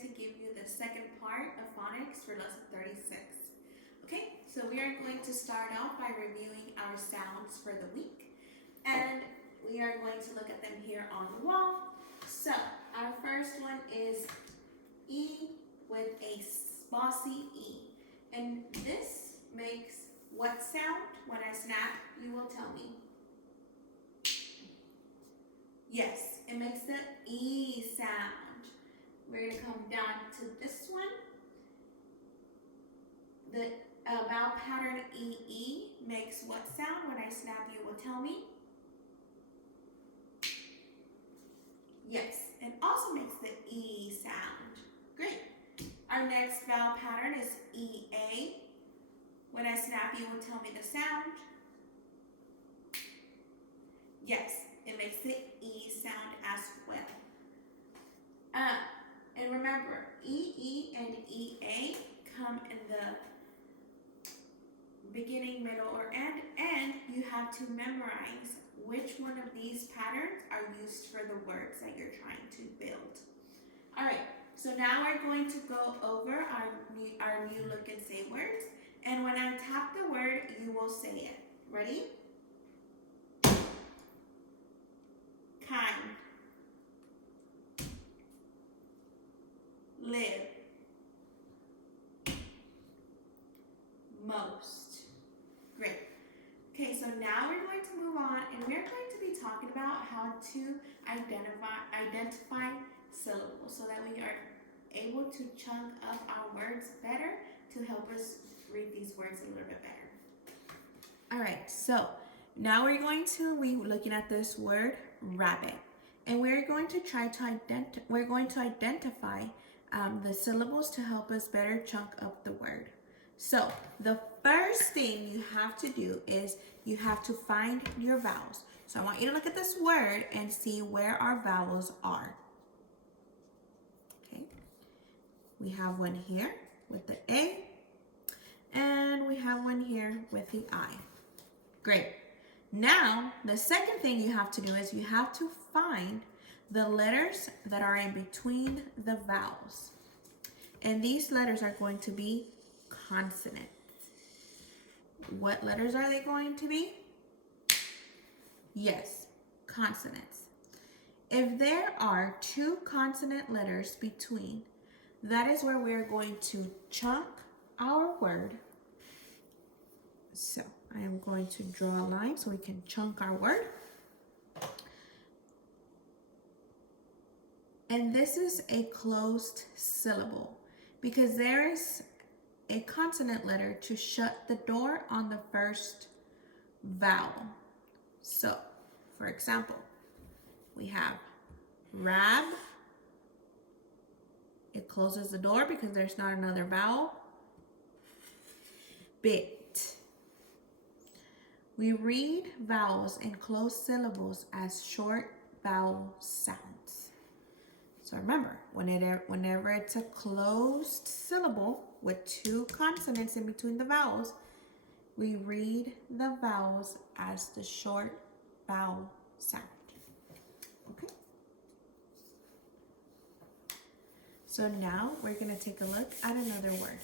to give you the second part of phonics for lesson 36. Okay, so we are going to start off by reviewing our sounds for the week, and we are going to look at them here on the wall. So our first one is E with a bossy E, and this makes what sound? When I snap, you will tell me. Yes, it makes the E sound. We're going to come down to this one. The vowel pattern EE makes what sound? When I snap, you will tell me. Yes, it also makes the E sound. Great. Our next vowel pattern is EA. When I snap, you will tell me the sound. Yes, it makes the E sound as well. And remember, EE and EA come in the beginning, middle, or end, and you have to memorize which one of these patterns are used for the words that you're trying to build. All right, so now we're going to go over our new look and say words, and when I tap the word, you will say it. Ready? Kind. Live. Most. Great. Okay, so now we're going to move on, and we're going to be talking about how to identify syllables so that we are able to chunk up our words better to help us read these words a little bit better. All right, so now we're going to be looking at this word rabbit, and we're going to identify the syllables to help us better chunk up the word. So the first thing you have to do is you have to find your vowels. So I want you to look at this word and see where our vowels are. Okay, we have one here with the A, and we have one here with the I. Great. Now, the second thing you have to do is you have to find the letters that are in between the vowels. And these letters are going to be consonants. What letters are they going to be? Yes, consonants. If there are two consonant letters between, that is where we're going to chunk our word. So I am going to draw a line so we can chunk our word. And this is a closed syllable because there is a consonant letter to shut the door on the first vowel. So, for example, we have rab. It closes the door because there's not another vowel. Bit. We read vowels in closed syllables as short vowel sounds. So remember, whenever it's a closed syllable with two consonants in between the vowels, we read the vowels as the short vowel sound. Okay? So now we're going to take a look at another word.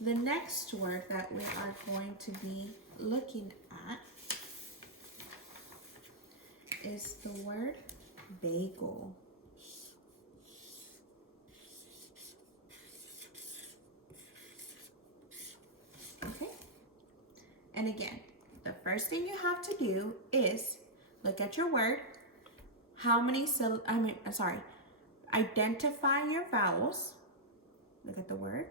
The next word that we are going to be looking at is the word bagel. Okay? And again, the first thing you have to do is look at your word. Identify your vowels. Look at the word.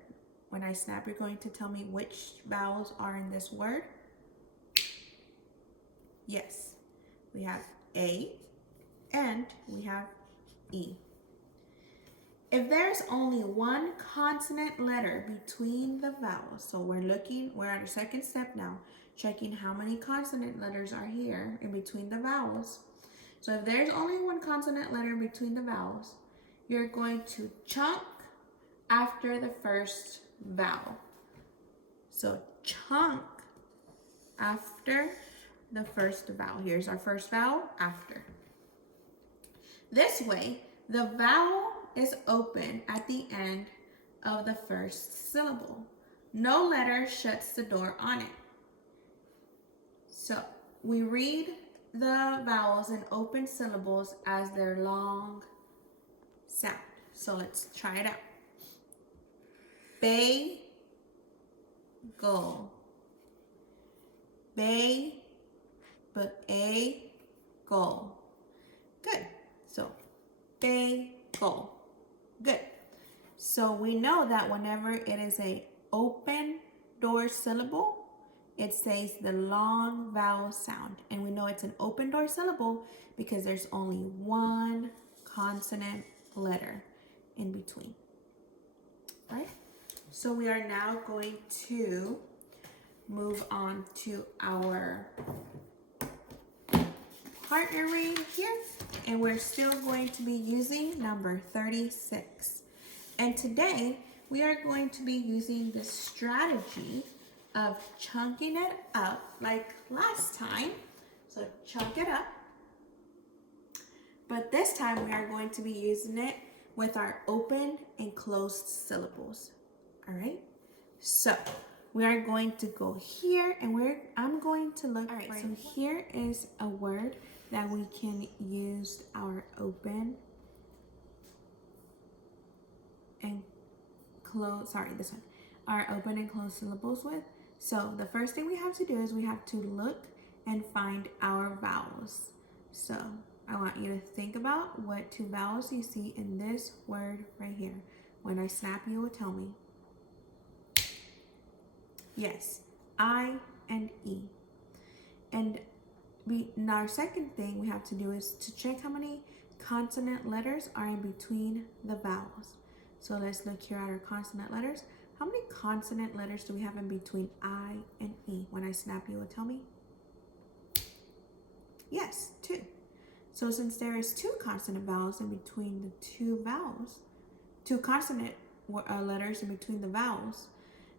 When I snap, you're going to tell me which vowels are in this word. Yes, we have A and we have E. If there's only one consonant letter between the vowels, so we're at our second step now, checking how many consonant letters are here in between the vowels. So if there's only one consonant letter between the vowels, you're going to chunk after the first vowel. So chunk after the first vowel. Here's our first vowel, after. This way, the vowel is open at the end of the first syllable. No letter shuts the door on it. So we read the vowels in open syllables as their long sound. So let's try it out. Bagel. Bagel. Good. So bagel. Good. So we know that whenever it is a open door syllable, it says the long vowel sound. And we know it's an open door syllable because there's only one consonant letter in between. All right? So we are now going to move on to our partner read here. And we're still going to be using number 36. And today we are going to be using the strategy of chunking it up like last time. So chunk it up. But this time we are going to be using it with our open and closed syllables. All right? So we are going to go here and I'm going to look. All right, so here is a word that we can use our open and close, our open and closed syllables with. So the first thing we have to do is we have to look and find our vowels. So I want you to think about what two vowels you see in this word right here. When I snap, you will tell me. Yes, I and E. And now our second thing we have to do is to check how many consonant letters are in between the vowels. So let's look here at our consonant letters. How many consonant letters do we have in between I and E? When I snap, you will tell me. Yes, 2. So since there is 2 consonant vowels in between the 2 vowels, 2 consonant letters in between the vowels,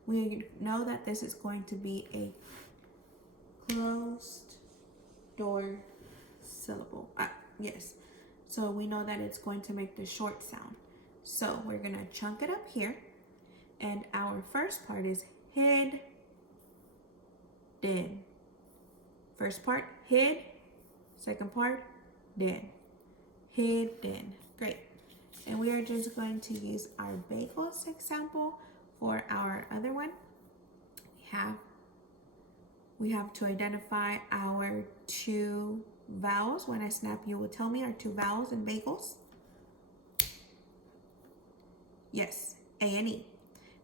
we know that this is going to be a closed door syllable. Yes. So we know that it's going to make the short sound. So we're going to chunk it up here. And our first part is hid, did. First part, hid. Second part, did. Hid, did. Great. And we are just going to use our bagels example for our other one. We have to identify our 2 vowels. When I snap, you will tell me our 2 vowels in bagels. Yes, A and E.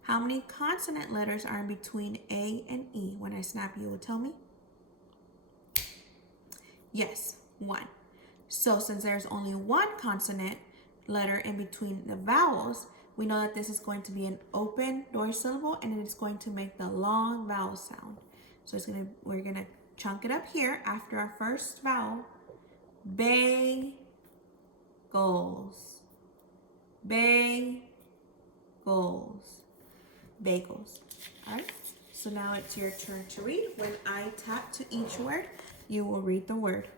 How many consonant letters are in between A and E? When I snap, you will tell me. Yes, 1. So since there's only 1 consonant letter in between the vowels, we know that this is going to be an open door syllable and it is going to make the long vowel sound. So we're gonna chunk it up here after our first vowel. Bagels. Bagels. Bagels. All right. So now it's your turn to read. When I tap to each word, you will read the word.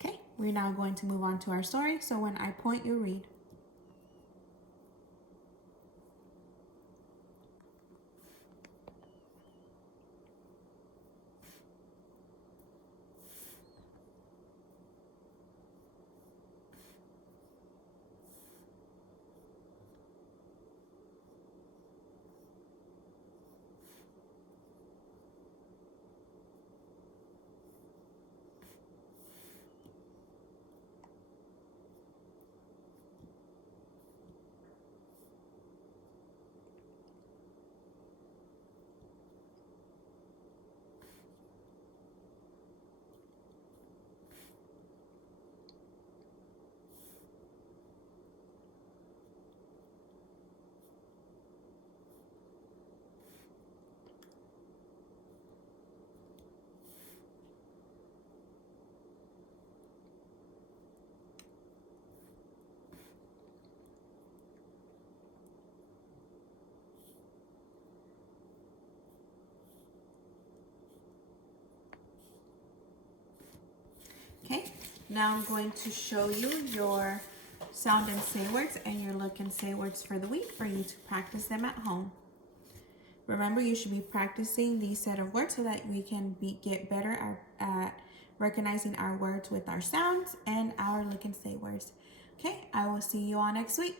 Okay, we're now going to move on to our story. So when I point, you read. Now I'm going to show you your sound and say words and your look and say words for the week for you to practice them at home. Remember, you should be practicing these set of words so that we can get better at recognizing our words with our sounds and our look and say words. Okay, I will see you all next week.